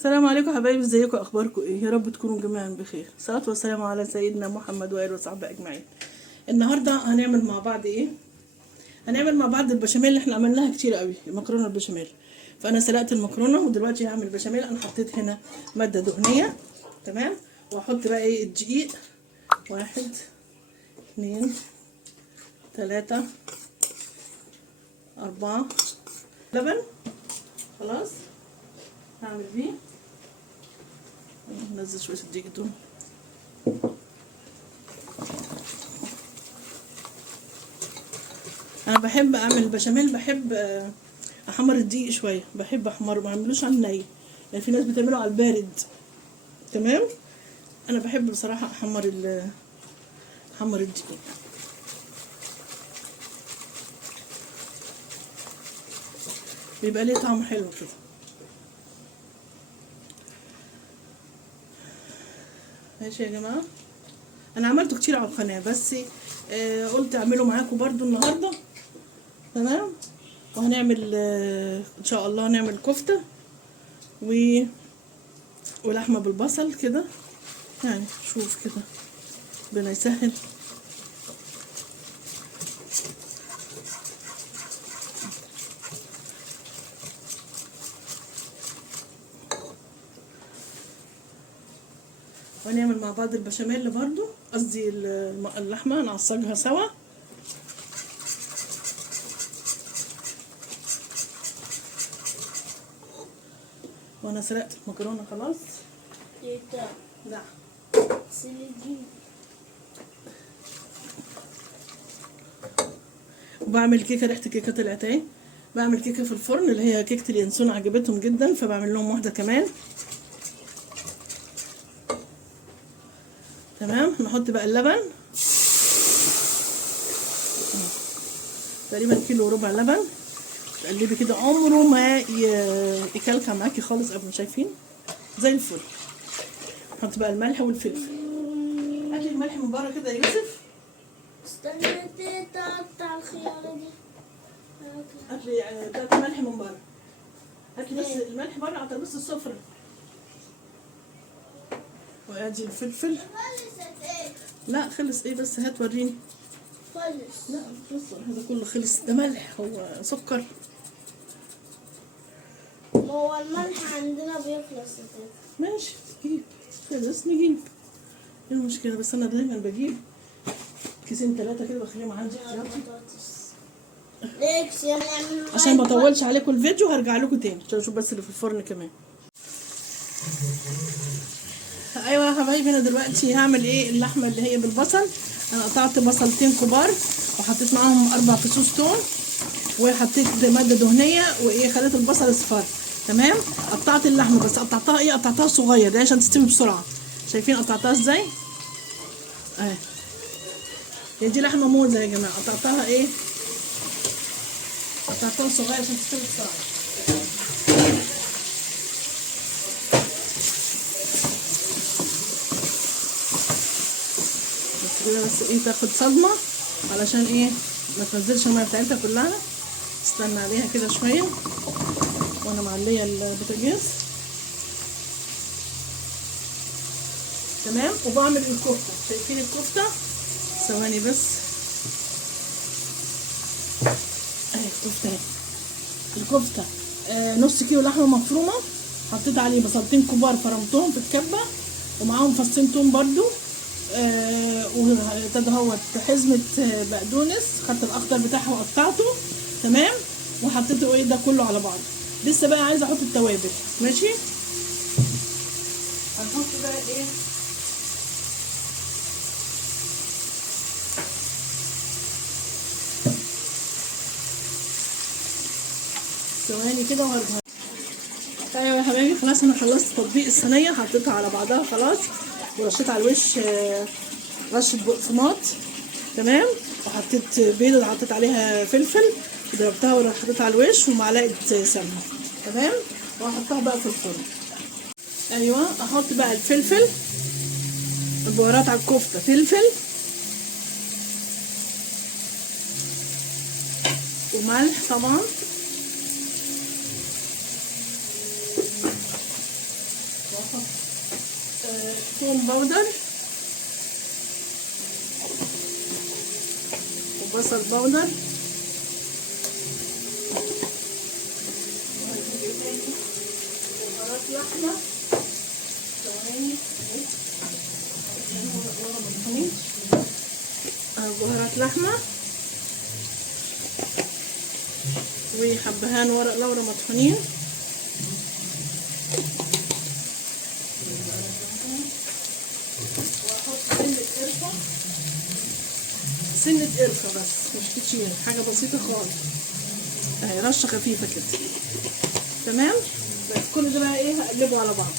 السلام عليكم حبايبي، ازيكم؟ اخباركم ايه؟ يا رب تكونوا جميعا بخير. الصلاه والسلام على سيدنا محمد واله وصحبه اجمعين. النهارده هنعمل مع بعض ايه؟ هنعمل مع بعض البشاميل اللي احنا عملناها كتير قوي، المكرونه البشاميل. فانا سلقت المكرونه ودلوقتي هعمل بشاميل. انا حطيت هنا ماده دهنيه، تمام. واحط بقى ايه؟ الدقيق. 1 2 3 4 لبن. خلاص هعمل بيه. ننزل شويه الدقيق دول. انا بحب اعمل البشاميل، بحب احمر الدقيق شويه، بحب احمره، ما اعملوش على الني لان في ناس بتعمله على البارد، تمام. انا بحب بصراحه احمر الدقيق. بيبقى ليه طعم حلو كده. ماشي يا جماعه، انا عملته كتير على القناه بس قلت اعمله معاكم برضو النهارده، تمام. وهنعمل ان شاء الله هنعمل كفته ولحمه بالبصل كده، يعني شوف كده ربنا يسهل. ونعمل مع بعض البشاميل برضو، قصدي اللحمه نعصجها سوا. وانا سلقت المكرونه خلاص. لا وبعمل كيكه، ريحه الكيكه طلعت اهي. بعمل كيكه في الفرن اللي هي كيكه اليانسون، عجبتهم جدا فبعمل لهم واحده كمان، تمام. نحط بقى اللبن، تقريبا كيلو وربع لبن. تقلبي كده عمره ما يكلكع معاكي خالص، قبل شايفين زي الفل. نحط بقى الملح والفلفل. هاتي الملح من بره كده يا يوسف. استنى تقطع الخيارة دي. هاتلي بتاعت الملح من بره. هاتلي بس الملح بره على ترابيزه السفره. وادي الفلفل. لا خلص ايه بس؟ هات وريني. خلص. لا بص، هذا كله خلص، ده ملح، هو سكر. ما هو الملح عندنا بيخلص كده. ماشي نجيب، خلص نجيب، ايه المشكله؟ بس انا دايما بجيب كيسين 3 كده بخليهم عندي احتياطي عشان ما اطولش عليكم الفيديو. هرجع لكم تاني عشان اشوف بس اللي في الفرن كمان. ايوه يا حبايبي، انا دلوقتي هعمل ايه؟ اللحمه اللي هي بالبصل. انا قطعت بصلتين كبار وحطيت معاهم 4 فصوص توم، وحطيت ماده دهنيه وايه، خليت البصل اصفر، تمام. قطعت اللحمه بس قطعتها ايه؟ قطعتها صغير ده عشان تستوي بسرعه. شايفين قطعتها ازاي؟ اهي. هي دي لحمه موزه يا جماعه، قطعتها ايه؟ قطعتها صغير عشان تستوي بسرعه. بس كده، بس ايه، تاخد صدمه علشان ايه؟ ما تنزلش الميه بتاعتها كلها. استنى عليها كده شويه وانا معليه البوتاجاز، تمام. وبعمل الكفته. شايفين الكفته؟ ثواني بس اهي الكفته اهي. الكفته نص كيلو لحمه مفرومه، حطيت عليه بصلتين كبار فرمتهم في الكبه، ومعاهم فصين توم برده، وابتدى اهوت حزمه بقدونس، خدت الاخضر بتاعها وقطعته، تمام. وحطيته ايه ده كله على بعض. لسه بقى عايزه احط التوابل، ماشي. هنحط بقى ايه؟ ثواني كده وهرجع. ايوه يا حبايبي، خلاص انا خلصت تطبيق الصينيه، حطيتها على بعضها خلاص، ورشيت على الوش رشه بقسماط، تمام. وحطيت بيضه، حطيت عليها فلفل وضربتها وحطيتها على الوش، ومعلقه سمنه، تمام. وهحطها بقى في الفرن. ايوه، احط بقى الفلفل، البهارات على الكفته، فلفل وملح طبعا، ثوم باودر وبصل باودر بهارات لحمة. ثواني بهارات لحمة وحبهان ورق لورا مطحونين. سنة قرفة بس مش كتير، حاجة بسيطة خالص اهي، رشة خفيفة كده. تمام. بس كل ده بقى ايه هقلبه على بعض.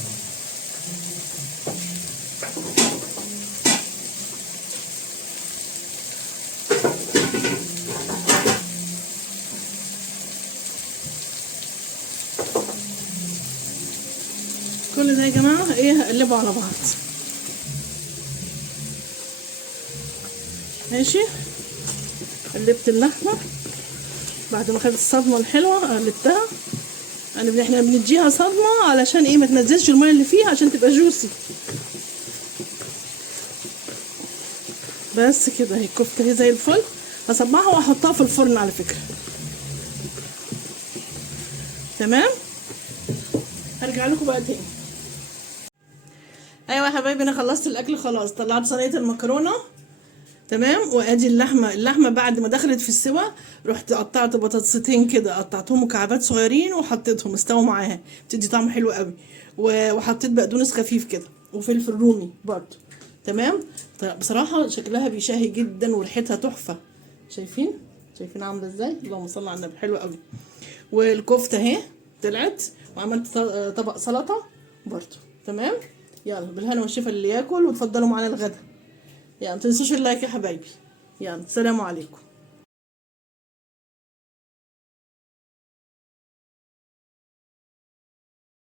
كل ده يا جماعة ايه هقلبه على بعض. ماشي. قلبت اللحمة بعد ما خدت الصدمة الحلوة، قلبتها. احنا بنديها صدمة علشان ايه ما تنزلش المية اللي فيها عشان تبقى جوسي. بس كده اهي الكفتة اهي زي الفل. هصبعها واحطها في الفرن على فكرة. تمام. هرجع لكم بقى تاني. ايوه يا حبايبي انا خلصت الاكل خلاص، طلعت صينية المكرونة. تمام. وادي اللحمه بعد ما دخلت في السوا رحت قطعت بطاطستين كده، قطعتهم مكعبات صغيرين وحطيتهم استووا معاها، بتدي طعم حلو قوي. وحطيت بقدونس خفيف كده وفلفل رومي برضه. تمام. بصراحه شكلها بيشهي جدا وريحتها تحفه. شايفين عامله ازاي؟ اللهم صل على النبي، حلوه قوي. والكفته اهي طلعت، وعملت طبق سلطه برضه. تمام. يلا بالهنا والشفا اللي ياكل، وتفضلوا معانا الغدا. يعني متنسوش اللايك يا حبايبي. يلا سلام عليكم.